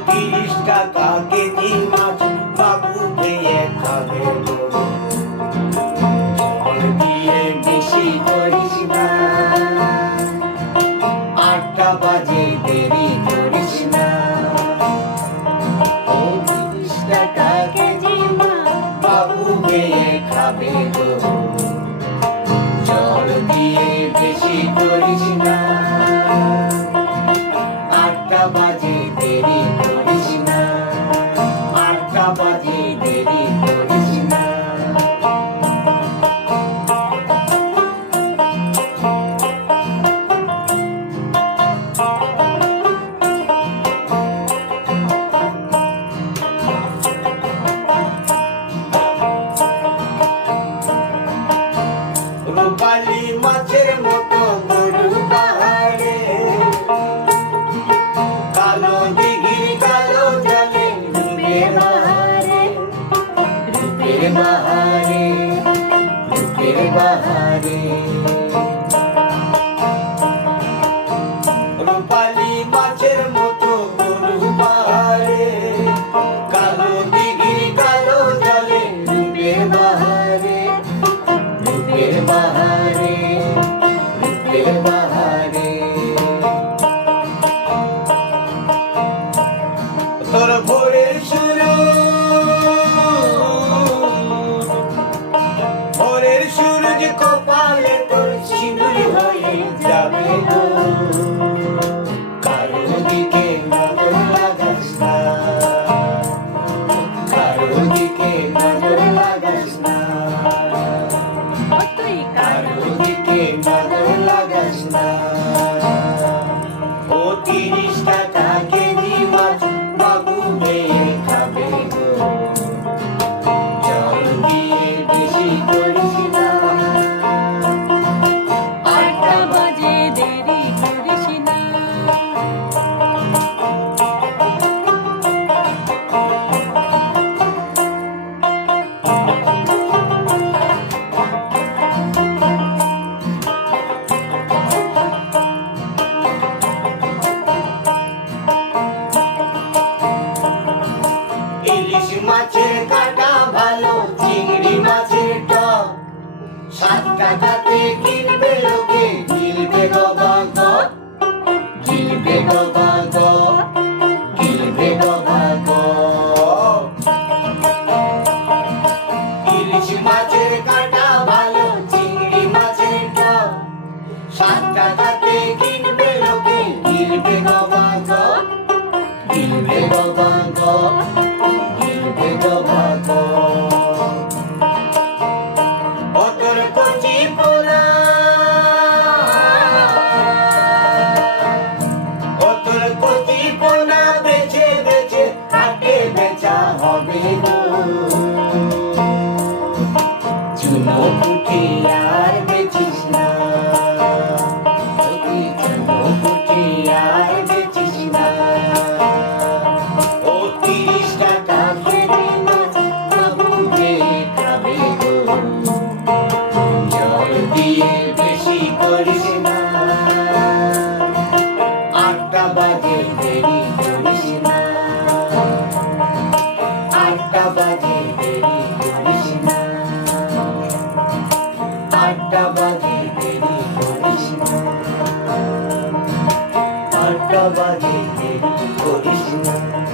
তিরিশ টাকা কেজি মাছ বাবু খেয়ে খাবে দিয়ে বেশি করিস না আটটা বাজে দেরি করিস না তিরিশ টাকা কেজি মাছ বাবু খেয়ে খাবে গরু বাহারে Amen. সাত টাকাতে কিনবে লোকে গিলবে গবাগ গিলবে গবাগ গিলবে গবাগ ইলিশ মাছের কাটা ভালো, চিংড়ি মাছের টক টাকাতে চুনো পুঁটি আর বেচিস না চুনো পুঁটি আর বেচিস না বেশি করিস না আটটা বাজে দেরি করিস না।